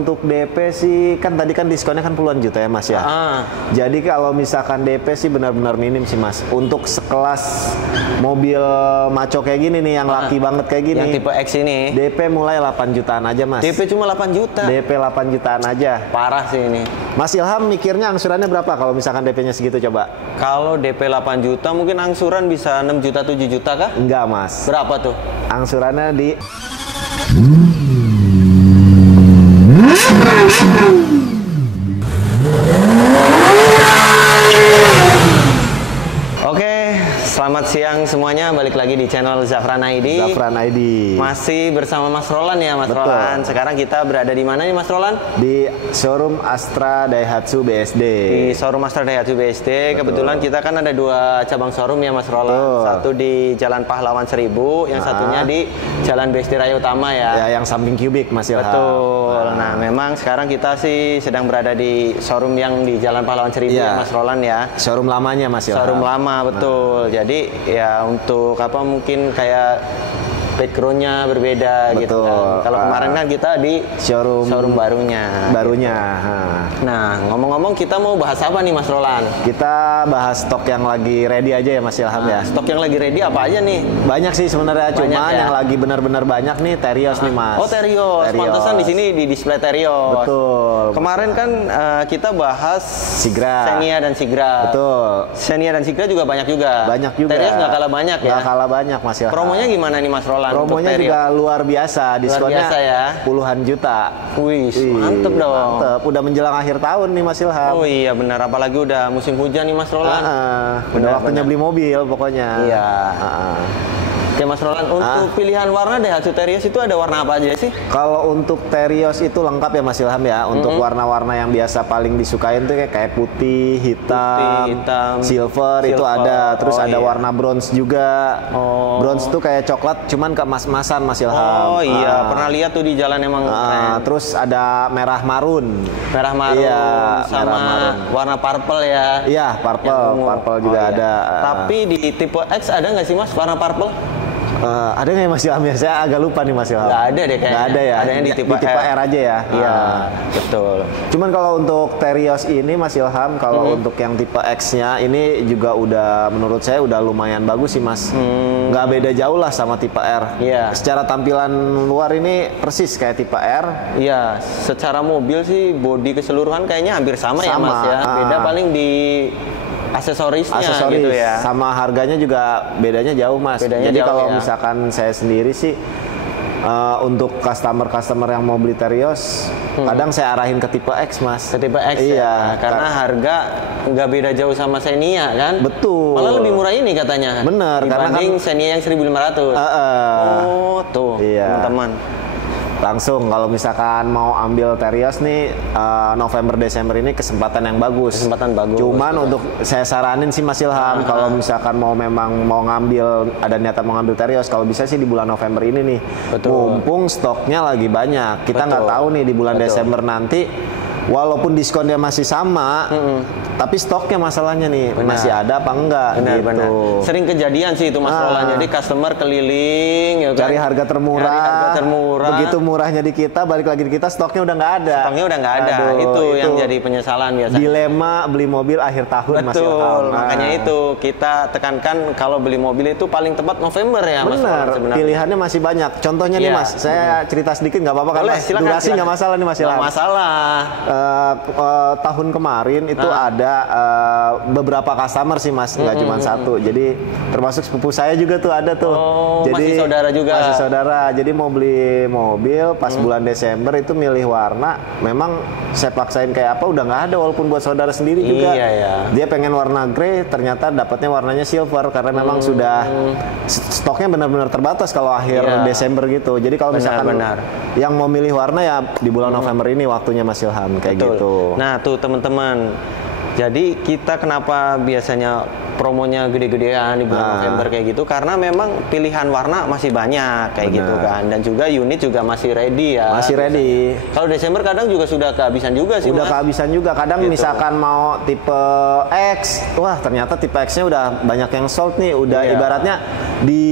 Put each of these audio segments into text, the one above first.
untuk DP sih kan tadi kan diskonnya kan puluhan juta ya Mas ya. Jadi kalau misalkan DP sih benar-benar minim sih Mas. Untuk sekelas mobil maco kayak gini nih yang laki banget kayak gini. Yang tipe X ini. DP mulai 8 jutaan aja Mas. DP cuma 8 juta. DP 8 jutaan aja. Parah sih ini. Mas Ilham mikirnya angsurannya berapa kalau misalkan DP-nya segitu coba? Kalau DP 8 juta mungkin angsuran bisa 6 juta 7 juta kah? Enggak Mas. Berapa tuh? Angsurannya di Oke, selamat siang semuanya. Balik lagi di channel Zafran ID. Zafran ID. Masih bersama Mas Roland ya, Mas Betul. Roland. Sekarang kita berada di mana nih, Mas Roland? Di showroom Astra Daihatsu BSD. Di showroom Astra Daihatsu BSD. Kebetulan kita kan ada 2 cabang showroom ya, Mas Roland. Betul. Satu di Jalan Pahlawan 1000, yang satunya di Jalan BSD Raya Utama ya. Ya, yang samping Cubic Mas Ilham. Betul. Nah, memang sekarang kita sih sedang berada di showroom yang di Jalan Pahlawan 1000 ya, Mas Roland ya. Showroom lamanya Mas Ilham. Showroom lama, betul. Jadi ya untuk apa mungkin kayak backgroundnya berbeda gitu kan. Kalau kemarin kan kita di showroom barunya. Nah, ngomong-ngomong kita mau bahas apa nih Mas Roland? Kita bahas stok yang lagi ready aja ya Mas Ilham ya. Stok yang lagi ready apa aja nih? Banyak sih sebenarnya, cuman ya? yang lagi benar-benar banyak nih Terios nih Mas. Oh, Terios. Pantesan di sini di display Terios. Betul. Kemarin kan kita bahas Sigra, Xenia dan Sigra. Betul. Xenia dan Sigra juga banyak juga. Banyak juga. Terios nggak kalah banyak ya? Nggak kalah banyak Mas Ilham. Promonya gimana nih Mas Roland? Promonya juga luar biasa, diskonnya biasa ya? puluhan juta. Wih, mantep dong. Mantep, udah menjelang akhir tahun nih Mas Ilham. Oh iya benar, apalagi udah musim hujan nih Mas Roland. Udah waktunya beli mobil pokoknya. Iya. Oke Mas Roland, untuk pilihan warna Daihatsu Terios itu ada warna apa aja sih? Kalau untuk Terios itu lengkap ya Mas Ilham ya. Untuk warna-warna yang biasa paling disukain tuh kayak putih, hitam, silver itu ada. Terus ada warna bronze juga. Bronze tuh kayak coklat cuman keemas-emasan Mas Ilham. Oh iya, pernah lihat tuh di jalan emang keren. Terus ada merah marun. Merah marun sama merah marun. warna purple ya. Iya, purple juga ada. Tapi di tipe X ada nggak sih Mas warna purple? Ada nggak ya Mas Ilham ya? Saya agak lupa nih Mas Ilham. Nggak ada deh kayaknya. Nggak ada ya? Adanya di tipe R aja ya? Iya, betul. Cuman kalau untuk Terios ini Mas Ilham, kalau untuk yang tipe X-nya ini juga udah menurut saya udah lumayan bagus sih Mas. Nggak beda jauh lah sama tipe R. Iya. Secara tampilan luar ini persis kayak tipe R. Iya, secara mobil sih bodi keseluruhan kayaknya hampir sama ya Mas ya. Beda paling di aksesorisnya gitu ya. Sama harganya juga bedanya jauh Mas. Bedanya Jadi jauh, kalau ya. misalkan saya sendiri sih untuk customer yang mau beli Terios, kadang saya arahin ke tipe X Mas. Ke tipe X iya, ya, karena harga nggak beda jauh sama Xenia kan. Betul. Malah lebih murah ini katanya. Bener. Dibanding Xenia yang 1.500. Oh tuh teman-teman. Langsung kalau misalkan mau ambil Terios nih November Desember ini kesempatan yang bagus. Kesempatan bagus. Cuman untuk saya saranin sih Mas Ilham kalau misalkan mau ngambil ada niatan mau ngambil Terios, kalau bisa sih di bulan November ini nih. Betul. Mumpung stoknya lagi banyak. Kita nggak tahu nih di bulan Desember nanti walaupun diskonnya masih sama, tapi stoknya masalahnya nih masih ada apa enggak gitu. Sering kejadian sih itu Mas Roland. Jadi customer keliling ya kan? Cari harga termurah. Cari harga termurah. Begitu murahnya di kita, balik lagi di kita stoknya udah nggak ada. Stoknya udah nggak ada. Aduh, itu yang jadi penyesalan biasanya. Dilema beli mobil akhir tahun Mas Ilham. Betul. Makanya itu kita tekankan kalau beli mobil itu paling tepat November ya Mas Roland sebenarnya. Pilihannya masih banyak. Contohnya nih Mas, saya cerita sedikit nggak apa-apa kan Mas? Durasi nggak masalah nih Mas Ilham. Nggak masalah. Tahun kemarin itu ada beberapa customer sih Mas, nggak cuma satu. Jadi termasuk sepupu saya juga tuh ada tuh. Jadi masih saudara juga. Masih saudara. Jadi mau beli mobil pas bulan Desember itu milih warna. Memang saya paksain kayak apa udah nggak ada walaupun buat saudara sendiri juga. Dia pengen warna grey, ternyata dapatnya warnanya silver karena memang sudah stoknya benar-benar terbatas kalau akhir Desember gitu. Jadi kalau misalkan yang mau milih warna ya di bulan November ini waktunya Mas Ilham kayak gitu. Nah tuh teman-teman, jadi kita kenapa biasanya promonya gede-gedean di bulan November kayak gitu, karena memang pilihan warna masih banyak kayak gitu kan, dan juga unit juga masih ready ya. Masih ready. Kalau Desember kadang juga sudah kehabisan juga sih. Udah kehabisan juga. Kadang gitu. Misalkan mau tipe X, wah ternyata tipe X-nya udah banyak yang sold nih. Udah ibaratnya di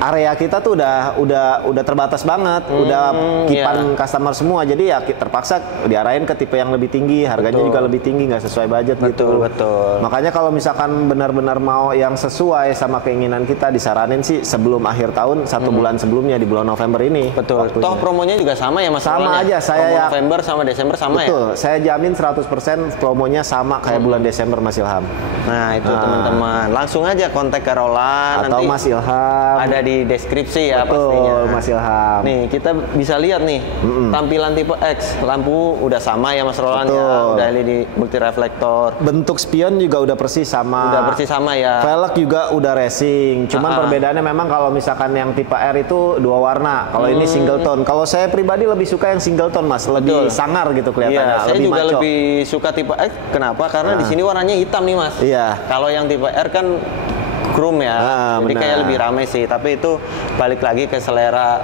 area kita tuh udah terbatas banget. Udah kipan customer semua. Jadi ya terpaksa diarahin ke tipe yang lebih tinggi, harganya juga lebih tinggi, nggak sesuai budget gitu. Betul. Makanya kalau misalkan benar-benar mau yang sesuai sama keinginan kita, disaranin sih sebelum akhir tahun, 1 bulan sebelumnya di bulan November ini. Betul. Waktunya. Toh promonya juga sama ya Mas? Sama aja. Saya November sama Desember sama. Betul. Saya jamin 100% promonya sama kayak bulan Desember Mas Ilham. Nah itu teman-teman, langsung aja kontak ke Roland atau nanti Mas Ilham. Ada di deskripsi ya. Betul, pastinya. Mas Ilham. Nih kita bisa lihat nih tampilan tipe X, lampu udah sama ya Mas Roland ya, udah LED multi reflektor. Bentuk spion juga udah persis sama. Udah persis sama ya. Velg juga udah racing. Cuman perbedaannya memang kalau misalkan yang tipe R itu 2 warna. Kalau ini single tone. Kalau saya pribadi lebih suka yang single tone Mas, lebih sangar gitu kelihatannya. Iya, saya juga maco. Lebih suka tipe X. Kenapa? Karena di sini warnanya hitam nih Mas. Iya. Kalau yang tipe R kan chrome ya, jadi kayak lebih rame sih. Tapi itu balik lagi ke selera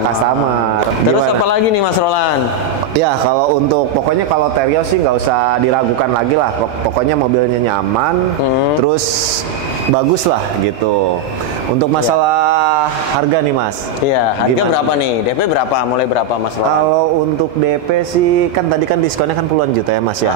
customer. Terus apa lagi nih Mas Roland? Ya kalau untuk pokoknya kalau Terios sih nggak usah diragukan lagi lah. Pokoknya mobilnya nyaman, terus bagus lah gitu. Untuk masalah harga nih Mas. Iya, harga berapa nih? DP berapa? Mulai berapa Mas Roland? Kalau untuk DP sih kan tadi kan diskonnya kan puluhan juta ya Mas ya.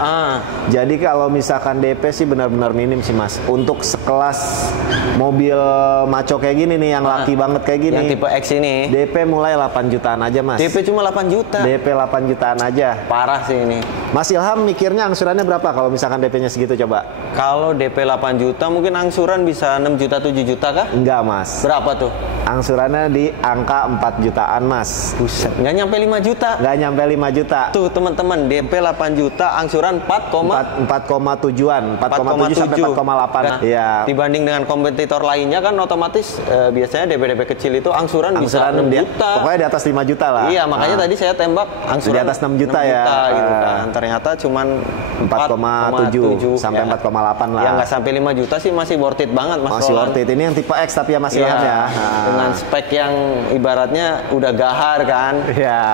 Jadi kalau misalkan DP sih benar-benar minim sih Mas. Untuk sekelas mobil maco kayak gini nih yang laki banget kayak gini. Yang tipe X ini. DP mulai 8 jutaan aja Mas. DP cuma 8 juta. DP 8 jutaan aja. Parah sih ini. Mas Ilham mikirnya angsurannya berapa kalau misalkan DP-nya segitu coba? Kalau DP 8 juta mungkin angsuran bisa 6 juta 7 juta kah? Enggak Mas. Berapa tuh? Angsurannya di angka 4 jutaan Mas. Buset. Nggak nyampe 5 juta? Nggak nyampe 5 juta. Tuh teman-teman, DP 8 juta, angsuran 4,7-an. 4,7 sampai 4,8. Iya. Dibanding dengan kompetitor lainnya kan otomatis biasanya DP-DP kecil itu angsuran bisa 6 juta. Pokoknya di atas 5 juta lah. Iya, makanya tadi saya tembak angsuran di atas 6 juta ya. Gitu kan. Ternyata cuman 4,7 sampai 4,8 lah. Ya nggak sampai 5 juta sih masih worth it banget Mas. Masih worth it. Ini yang tipe X tapi ya masih ya. Dengan spek yang ibaratnya udah gahar kan.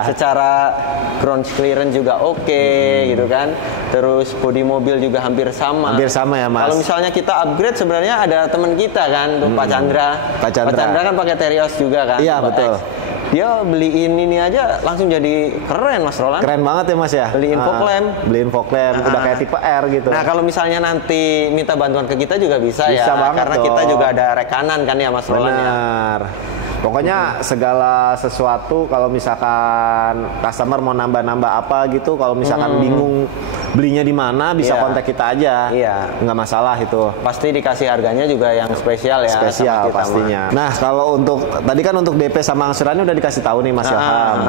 Secara ground clearance juga oke gitu kan. Terus bodi mobil juga hampir sama. Hampir sama ya Mas. Kalau misalnya kita upgrade sebenarnya ada teman kita kan, tuh Pak Chandra. Pak Chandra kan pakai Terios juga kan. Iya betul. X. Dia beliin ini aja langsung jadi keren Mas Roland. Keren banget ya Mas ya. Beliin fog lamp. Beliin fog lamp. Udah kayak tipe R gitu. Nah kalau misalnya nanti minta bantuan ke kita juga bisa ya. Karena kita juga ada rekanan kan ya Mas Roland. Benar. Pokoknya segala sesuatu kalau misalkan customer mau nambah-nambah apa gitu, kalau misalkan bingung belinya di mana bisa kontak kita aja. Nggak masalah itu. Pasti dikasih harganya juga yang spesial ya. Spesial pastinya. Nah kalau untuk tadi kan untuk DP sama angsurannya udah dikasih tahu nih Mas Ilham.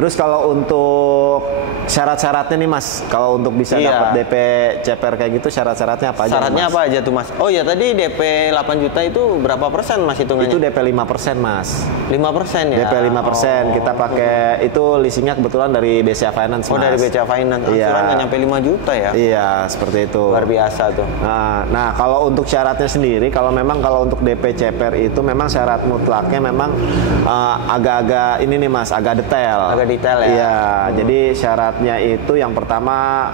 Terus kalau untuk syarat-syaratnya nih Mas, kalau untuk bisa dapat DP CPR kayak gitu syarat-syaratnya apa aja? Syaratnya Mas? apa aja tuh Mas? Oh ya tadi DP 8 juta itu berapa persen Mas hitungannya? Itu DP 5% Mas. 5% ya? DP 5%. Kita pakai itu leasingnya kebetulan dari BCA Finance Mas. Oh dari BCA Finance. Angsuran nggak nyampe 5 juta ya? Iya seperti itu. Luar biasa tuh. Nah kalau untuk syaratnya sendiri, kalau untuk DP CPR itu memang syarat mutlaknya memang agak-agak ini nih Mas, agak detail. Agak detail ya? Iya, jadi syaratnya itu yang pertama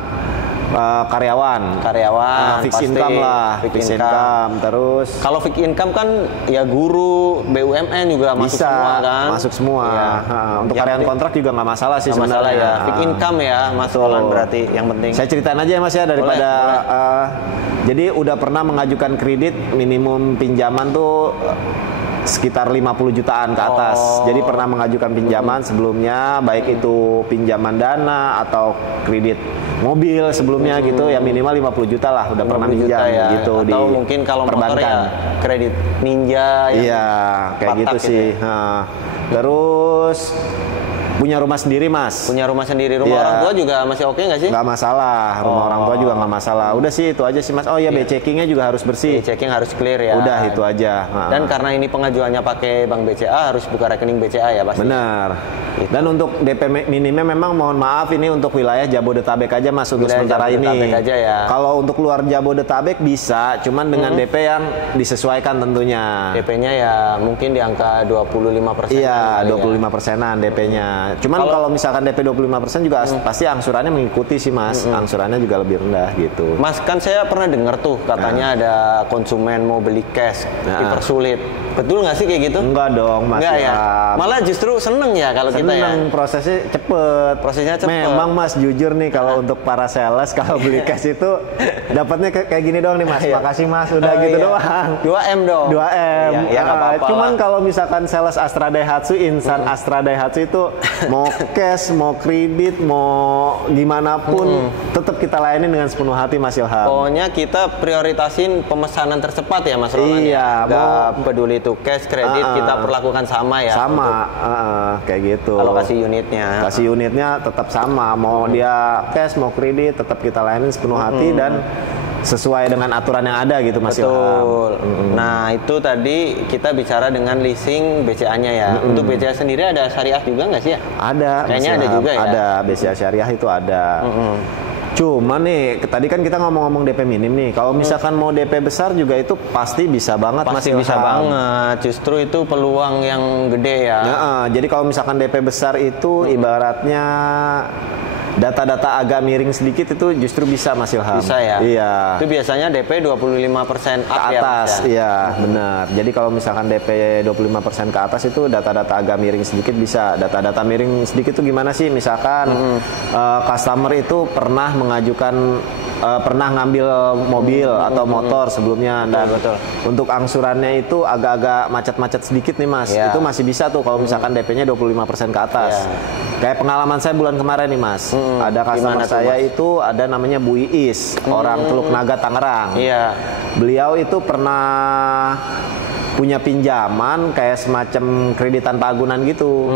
karyawan, fixed income lah, fixed income. Terus kalau fixed income kan ya guru, BUMN juga masuk semua kan? Masuk semua. Untuk karyawan kontrak juga nggak masalah sih sebenarnya. Ya. Fixed income ya, Mas Roland berarti yang penting. Saya ceritain aja ya Mas ya daripada. Boleh. Jadi udah pernah mengajukan kredit minimum pinjaman tuh sekitar 50 jutaan ke atas. Jadi pernah mengajukan pinjaman sebelumnya, baik itu pinjaman dana atau kredit mobil sebelumnya gitu, ya minimal 50 juta lah udah pernah pinjam ya. Gitu. Atau di mungkin kalau motor ya kredit Ninja. Iya, kayak gitu sih. Ya. Terus Punya rumah sendiri, Mas? Punya rumah sendiri. Rumah orang tua juga masih oke nggak sih? Nggak masalah. Rumah orang tua juga nggak masalah. Udah sih itu aja sih, Mas. Oh iya, B-checkingnya juga harus bersih. B-checking harus clear ya. Udah itu aja. Dan karena ini pengajuannya pakai Bank BCA, harus buka rekening BCA ya pasti. Benar. Gitu. Dan untuk DP minimnya memang mohon maaf ini untuk wilayah Jabodetabek aja, Mas, untuk sementara ini. Aja ya. Kalau untuk luar Jabodetabek bisa, cuman dengan DP yang disesuaikan tentunya. DP-nya ya mungkin di angka 25%. Iya, 25%-an DP-nya. Cuman kalau misalkan DP 25% juga pasti angsurannya mengikuti sih, Mas. Angsurannya juga lebih rendah gitu. Mas, kan saya pernah dengar tuh katanya ada konsumen mau beli cash dipersulit. Betul nggak sih kayak gitu? Enggak dong, Mas. Enggak ya. Malah justru seneng ya kalau kita ya. Prosesnya cepet. Prosesnya cepet. Memang, Mas, jujur nih kalau untuk para sales kalau beli cash itu dapatnya kayak gini doang nih, Mas. Makasih, Mas, udah gitu doang. 2M dong. 2M. Ya, apa-apa. Cuman kalau misalkan sales Astra Daihatsu, insan Astra Daihatsu itu mau cash, mau kredit, mau gimana pun tetap kita layani dengan sepenuh hati, Mas Ilham. Pokoknya kita prioritasin pemesanan tercepat ya, Mas Roland. Iya, nggak peduli itu cash, kredit, kita perlakukan sama ya. Sama, kayak gitu. Kalau kasih unitnya. Kasih unitnya tetap sama. Mau dia cash, mau kredit, tetap kita layani sepenuh hati dan sesuai dengan aturan yang ada gitu, Mas Ilham. Betul. Nah, itu tadi kita bicara dengan leasing BCA-nya ya. Untuk BCA sendiri ada syariah juga nggak sih ya? Ada. Kayaknya ada juga ya? Ada, BCA syariah itu ada. Cuma nih, tadi kan kita ngomong-ngomong DP minim nih. Kalau misalkan mau DP besar juga itu pasti bisa banget, Mas Ilham. Pasti bisa banget. Justru itu peluang yang gede ya. Jadi kalau misalkan DP besar itu ibaratnya data-data agak miring sedikit itu justru bisa, Mas Ilham. Bisa ya? Iya. Itu biasanya DP 25% ke atas, iya benar. Jadi kalau misalkan DP 25% ke atas itu data-data agak miring sedikit bisa. Data-data miring sedikit itu gimana sih? Misalkan customer itu pernah mengajukan pernah ngambil mobil atau motor sebelumnya dan untuk angsurannya itu agak-agak macet-macet sedikit nih, Mas. Itu masih bisa tuh kalau misalkan DP-nya 25% ke atas. Kayak pengalaman saya bulan kemarin nih, Mas. Ada customer saya itu ada namanya Bu Iis, orang Teluk Naga Tangerang. Beliau itu pernah punya pinjaman kayak semacam kreditan pagunan gitu.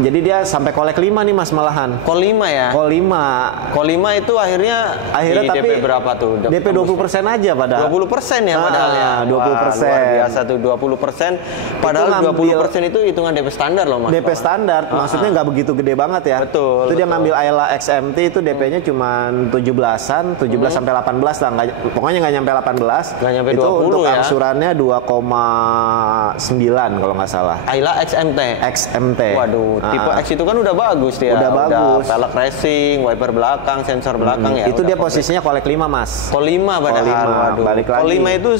Jadi dia sampai kolek 5 nih, Mas, malahan. Kol 5 ya? Kol 5. Kol 5 itu akhirnya tapi DP berapa tuh? DP 20% aja padahal. 20% ya padahal ya? 20%. Luar biasa tuh 20%. Padahal 20% itu hitungan DP standar loh, Mas. DP standar, maksudnya nggak begitu gede banget ya. Betul. Itu dia ngambil Ayla XMT itu DP-nya cuma 17-an, 17 sampai 18 lah. Pokoknya nggak nyampe 18. Nggak nyampe 20 itu untuk ya? angsurannya 2,9 kalau nggak salah. Ayla XMT. XMT. Waduh, tipe X itu kan udah bagus dia. Udah bagus. Pelek racing, wiper belakang, sensor belakang ya. Itu dia posisinya kolek 5, Mas. Kol 5 padahal. Waduh. Balik lagi. Kol 5 itu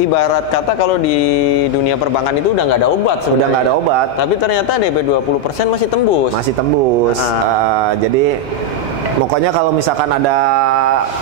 ibarat kata kalau di dunia perbankan itu udah nggak ada obat sebenarnya. Udah nggak ada obat. Tapi ternyata DP 20% masih tembus. Masih tembus. Jadi pokoknya kalau misalkan ada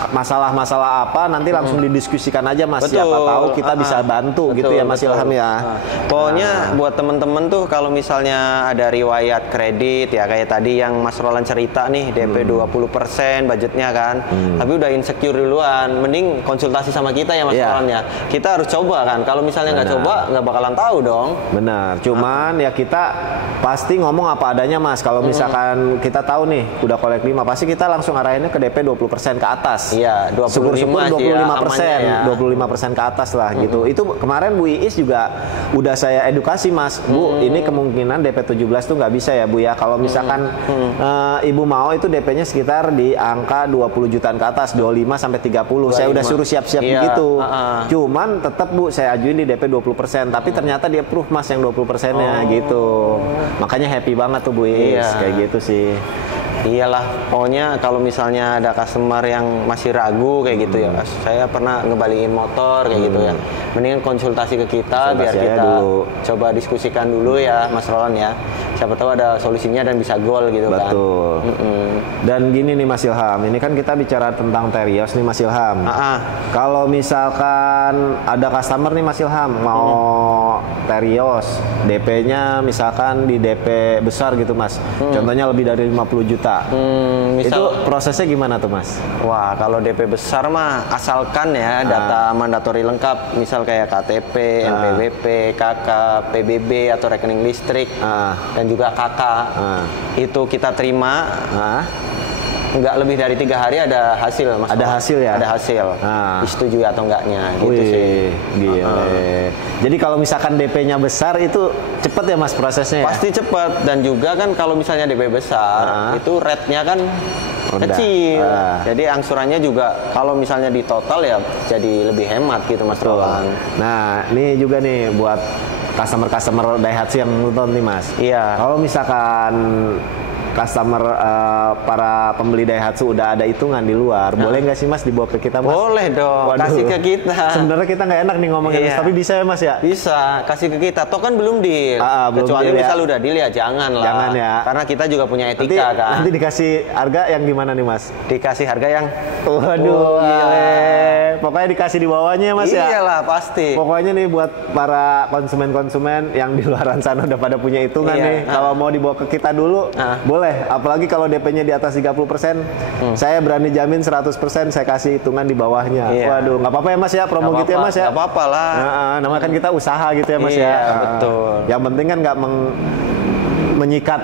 masalah-masalah apa nanti langsung didiskusikan aja, Mas. Siapa tahu kita bisa bantu gitu ya, Mas Ilham ya. Pokoknya buat temen-temen tuh kalau misalnya ada riwayat kredit ya kayak tadi yang Mas Roland cerita nih DP 20% budgetnya kan. Tapi udah insecure duluan, mending konsultasi sama kita ya, Mas Roland ya. Kita harus coba kan. Kalau misalnya nggak coba nggak bakalan tahu dong. Benar. Cuman ya kita pasti ngomong apa adanya, Mas. Kalau misalkan kita tahu nih udah kolek 5 pasti kita langsung arahinnya ke DP 20% ke atas. Iya, 25%. Syukur-syukur 25%, ya. 25% ke atas lah gitu. Itu kemarin Bu Iis juga udah saya edukasi, Mas. Bu, ini kemungkinan DP 17 tuh nggak bisa ya, Bu ya. Kalau misalkan Ibu mau itu DP-nya sekitar di angka 20 jutaan ke atas, 25 sampai 30. Saya udah suruh siap-siap begitu. Cuman tetap, Bu, saya ajuin di DP 20%, tapi ternyata dia approve, Mas, yang 20%-nya gitu. Makanya happy banget tuh Bu Iis, kayak gitu sih. Iyalah, pokoknya kalau misalnya ada customer yang masih ragu kayak gitu ya, saya pernah ngebalikin motor kayak gitu ya, mendingan konsultasi ke kita biar kita coba diskusikan dulu ya, Mas Roland ya. Siapa tahu ada solusinya dan bisa goal gitu kan. Betul. Dan gini nih, Mas Ilham, ini kan kita bicara tentang Terios nih, Mas Ilham. Kalau misalkan ada customer nih, Mas Ilham, mau Terios, DP-nya misalkan di DP besar gitu, Mas. Contohnya lebih dari 50 juta. juta. Itu prosesnya gimana tuh Mas? Wah, kalau DP besar mah asalkan ya data mandatori lengkap, misal kayak KTP, NPWP, KK, PBB atau rekening listrik, dan juga KK. Itu kita terima. Nggak lebih dari 3 hari ada hasil, Mas. Ada hasil ya? Ada hasil. Disetujui atau enggaknya, gitu sih. Gile. Jadi kalau misalkan DP-nya besar itu cepet ya Mas prosesnya? Pasti cepet. Dan juga kan kalau misalnya DP besar, itu rate-nya kan kecil. Jadi angsurannya juga kalau misalnya di total ya jadi lebih hemat gitu Mas Roland. Nah, ini juga nih buat customer-customer Daihatsu yang nonton nih Mas. Iya. Kalau misalkan customer para pembeli Daihatsu udah ada hitungan di luar, boleh nggak sih Mas dibawa ke kita Mas? Boleh dong. Waduh. Kasih ke kita. Sebenarnya kita nggak enak nih ngomongin, tapi bisa ya Mas ya? Bisa, kasih ke kita. Toh kan belum deal. Kecuali deal misal udah deal ya jangan lah. Jangan ya. Karena kita juga punya etika kan. Nanti dikasih harga yang gimana nih Mas? Dikasih harga yang waduh, gile. Pokoknya dikasih di bawahnya ya Mas ya? Iyalah pasti. Pokoknya nih buat para konsumen-konsumen yang di luaran sana udah pada punya hitungan nih. Kalau mau dibawa ke kita dulu, boleh. Apalagi kalau DP-nya di atas 30%, saya berani jamin 100% saya kasih hitungan di bawahnya. Waduh, nggak apa-apa ya Mas ya, promo gitu ya Mas ya? Nggak apa-apa lah. Namanya kan kita usaha gitu ya Mas ya? Betul. Yang penting kan nggak menyikat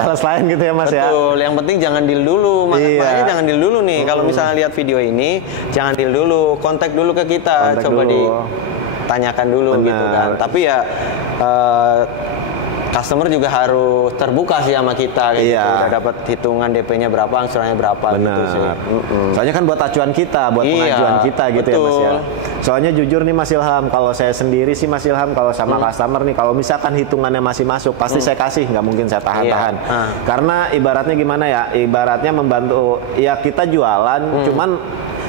salah lain gitu ya Mas. Betul. Yang penting jangan deal dulu. Makanya jangan deal dulu nih. Kalau misalnya lihat video ini, jangan deal dulu. Kontak dulu ke kita. Coba ditanyakan dulu gitu kan. Tapi ya customer juga harus terbuka sih sama kita gitu. Udah dapat hitungan DP-nya berapa, angsurannya berapa. Gitu sih. Soalnya kan buat acuan kita, buat pengajuan kita gitu ya Mas ya. Soalnya jujur nih Mas Ilham, kalau saya sendiri sih Mas Ilham, kalau sama customer nih, kalau misalkan hitungannya masih masuk, pasti saya kasih, nggak mungkin saya tahan-tahan. Karena ibaratnya gimana ya, ibaratnya membantu, ya kita jualan, cuman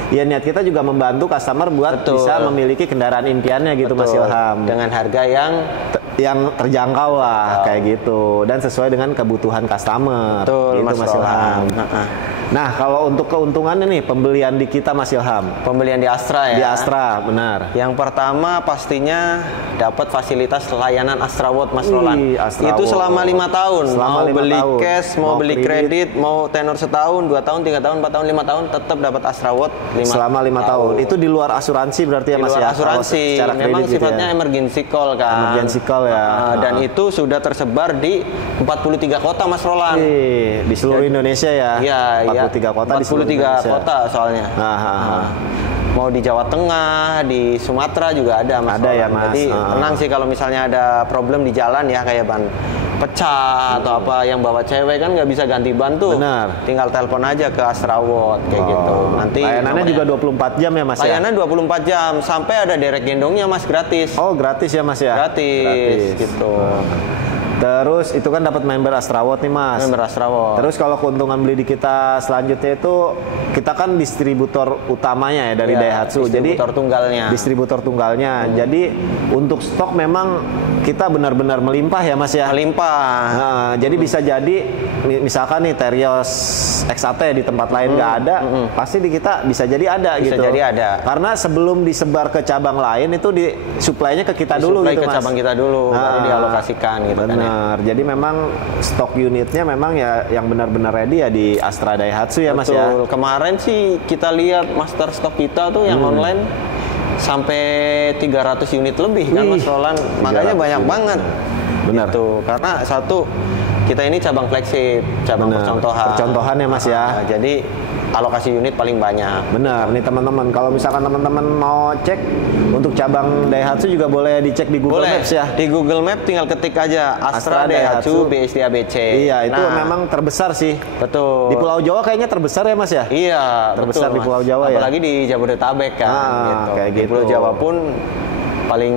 ya niat kita juga membantu customer buat bisa memiliki kendaraan impiannya gitu Mas Ilham. Dengan harga yang terjangkau lah kayak gitu dan sesuai dengan kebutuhan customer. Betul, gitu Mas Ilham. Nah, kalau untuk keuntungannya nih pembelian di kita Mas Ilham. Pembelian di Astra ya. Di Astra, benar. Yang pertama pastinya dapat fasilitas layanan Astra World Mas Roland. Itu selama 5 tahun. Mau beli cash, mau beli kredit, mau tenor setahun, 2 tahun, 3 tahun, 4 tahun, 5 tahun tetap dapat Astra World selama 5 tahun. Itu di luar asuransi berarti ya Mas ya. Di luar asuransi. Memang sifatnya emergency call kan. Emergency call ya. Dan itu sudah tersebar di 43 kota Mas Roland. Di seluruh Indonesia ya. Iya, 43 kota 43 kota soalnya. Mau di Jawa Tengah, di Sumatera juga ada Mas. Ada ya Mas. Jadi tenang sih kalau misalnya ada problem di jalan ya, kayak ban pecah atau apa yang bawa cewek kan nggak bisa ganti ban tuh. Benar. Tinggal telepon aja ke Astra World kayak gitu. Nanti layanannya juga 24 jam ya Mas. Layanan 24 jam sampai ada derek gendongnya Mas, gratis. Oh, gratis ya Mas ya. Gratis. Gitu. Terus itu kan dapat member Astra World nih Mas. Member Astra World. Terus kalau keuntungan beli di kita selanjutnya itu kita kan distributor utamanya ya dari Daihatsu. Distributor jadi tunggalnya. Distributor tunggalnya. Jadi untuk stok memang kita benar-benar melimpah ya Mas ya. Melimpah. Nah, jadi bisa jadi misalkan nih Terios XAT di tempat lain nggak ada, pasti di kita bisa jadi ada bisa gitu. Jadi ada. Karena sebelum disebar ke cabang lain itu di supply-nya ke kita dulu gitu ke Mas. cabang kita dulu, baru dialokasikan gitu kan. Jadi memang stok unitnya memang ya yang benar-benar ready ya di Astra Daihatsu ya Mas ya. Kemarin sih kita lihat master stok kita tuh yang online sampai 300 unit lebih kan Mas Roland. Makanya banyak banget. Benar. Gitu. Karena satu, kita ini cabang flagship, cabang percontohan. Percontohan ya Mas ya. Jadi alokasi unit paling banyak. Benar, nih teman-teman. Kalau misalkan teman-teman mau cek untuk cabang Daihatsu juga boleh dicek di Google Maps ya. Di Google Maps tinggal ketik aja Astra Daihatsu BSD ABC. Iya, itu memang terbesar sih. Betul. Di Pulau Jawa kayaknya terbesar ya Mas ya? Iya, terbesar betul, di Pulau Jawa ya. Apalagi di Jabodetabek kan gitu. Kayak di Pulau Jawa pun paling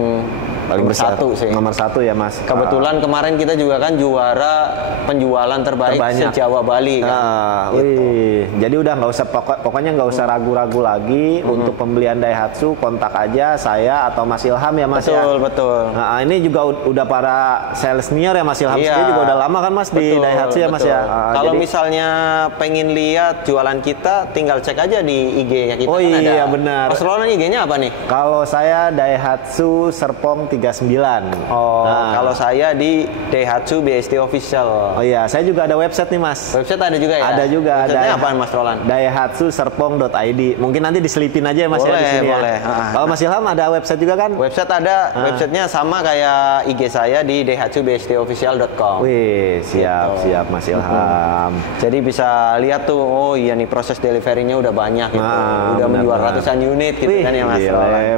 besar. Nomor satu ya Mas. Kebetulan kemarin kita juga kan juara penjualan terbaik se-Jawa Bali kan. Gitu. Jadi udah nggak usah pokoknya nggak usah ragu-ragu lagi untuk pembelian Daihatsu, kontak aja saya atau Mas Ilham ya Mas. Betul. Nah, ini juga udah para sales senior ya Mas Ilham. Sendiri juga udah lama kan Mas di Daihatsu ya Mas ya. Kalau misalnya pengen lihat jualan kita, tinggal cek aja di IG-nya kita. Oh iya benar. Mas Roland IG-nya apa nih? Kalau saya Daihatsu Serpong 3 39. Oh, kalau saya di Daihatsu BSD Official. Oh iya, saya juga ada website nih Mas. Website ada juga ya? Ada juga. Website-nya apaan Mas Roland? Daihatsu-serpong.id. Mungkin nanti diselipin aja ya Mas boleh, ya di sini. Boleh. Kalau Mas Ilham ada website juga kan? Website ada. Websitenya sama kayak IG saya di daihatsu-bsdofficial.com. Wih, siap Mas Ilham. Jadi bisa lihat tuh, oh iya nih proses deliverynya udah banyak gitu. Udah menjual ratusan unit gitu. Wih, kan ya Mas.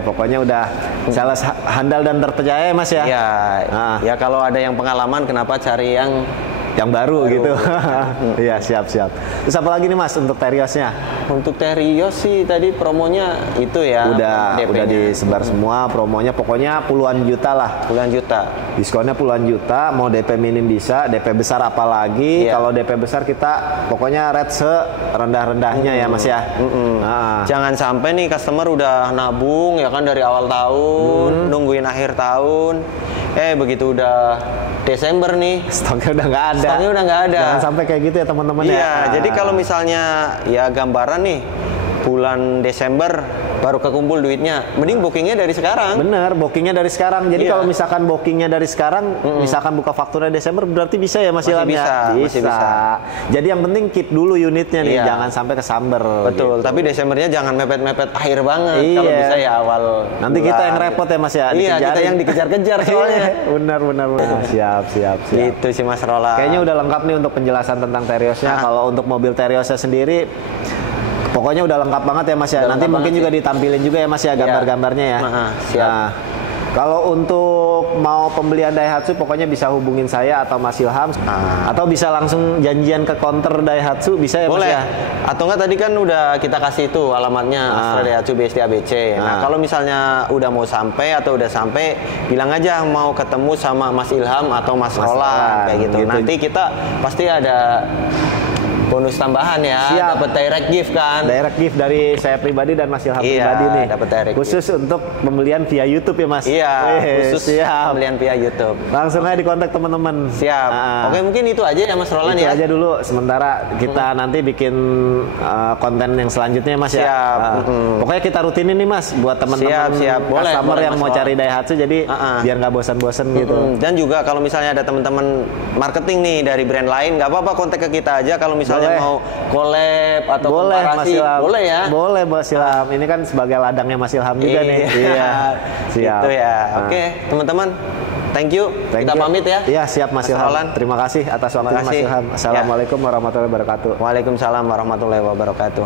Pokoknya udah sales handal dan terpercaya Mas ya. Iya. Ya kalau ada yang pengalaman kenapa cari yang baru gitu. Iya, siap. Terus apa lagi nih Mas untuk Teriosnya? Untuk Terios sih tadi promonya itu ya. Udah disebar semua promonya, pokoknya puluhan juta lah. Puluhan juta. Diskonnya puluhan juta, mau DP minim bisa, DP besar apalagi. Kalau DP besar kita pokoknya rate serendah-rendahnya ya Mas ya. Jangan sampai nih customer udah nabung ya kan dari awal tahun, nungguin akhir tahun. Begitu udah Desember nih, stoknya udah nggak ada. Jangan sampai kayak gitu ya teman-teman ya. Iya, jadi kalau misalnya ya gambaran nih bulan Desember baru kekumpul duitnya, mending bookingnya dari sekarang. Bener, bookingnya dari sekarang. Jadi kalau misalkan bookingnya dari sekarang, misalkan buka fakturnya Desember, berarti bisa ya Mas Ilham ya? Masih bisa. Jadi yang penting keep dulu unitnya nih, jangan sampai kesamber. Betul, gitu. Tapi Desembernya jangan mepet-mepet akhir banget. Kalau bisa ya awal. Nanti bulan. Kita yang repot ya Mas ya? Iya, kita yang dikejar-kejar soalnya. Benar. Siap. Itu sih Mas Roland. Kayaknya udah lengkap nih untuk penjelasan tentang Teriosnya. Kalau untuk mobil Teriosnya sendiri, pokoknya udah lengkap banget ya Mas ya. Nanti mungkin juga ditampilin juga ya Mas ya gambar-gambarnya ya. Siap. Nah, kalau untuk mau pembelian Daihatsu pokoknya bisa hubungin saya atau Mas Ilham. Atau bisa langsung janjian ke counter Daihatsu, bisa ya Mas ya? Atau enggak tadi kan udah kita kasih itu alamatnya Astra Daihatsu BSD ABC. Nah, kalau misalnya udah mau sampai atau udah sampai, bilang aja mau ketemu sama Mas Ilham atau Mas Roland kayak gitu. Nanti kita pasti ada bonus tambahan ya, dapat direct gift kan. Direct gift dari saya pribadi dan Mas Ilham pribadi nih. Dapat direct khusus gift. Untuk pembelian via YouTube ya Mas. Iya, khusus pembelian via YouTube. Langsung aja dikontak teman-teman. Siap. Oke, mungkin itu aja ya Mas Roland ya. Itu aja dulu sementara kita nanti bikin konten yang selanjutnya Mas ya. Pokoknya kita rutinin nih Mas buat teman-teman customer yang mau cari Daihatsu, jadi biar nggak bosan-bosan gitu. Dan juga kalau misalnya ada teman-teman marketing nih dari brand lain, nggak apa-apa kontak ke kita aja kalau misalnya mau collab atau komparasi, boleh ya? Boleh Mas Ilham. Ini kan sebagai ladangnya Mas Ilham juga nih. Iya. Siap. Itu ya. Oke, teman-teman. Thank you. Kita pamit ya. Iya, siap Mas Ilham. Terima kasih atas waktunya Mas Ilham. Assalamualaikum warahmatullahi wabarakatuh. Waalaikumsalam warahmatullahi wabarakatuh.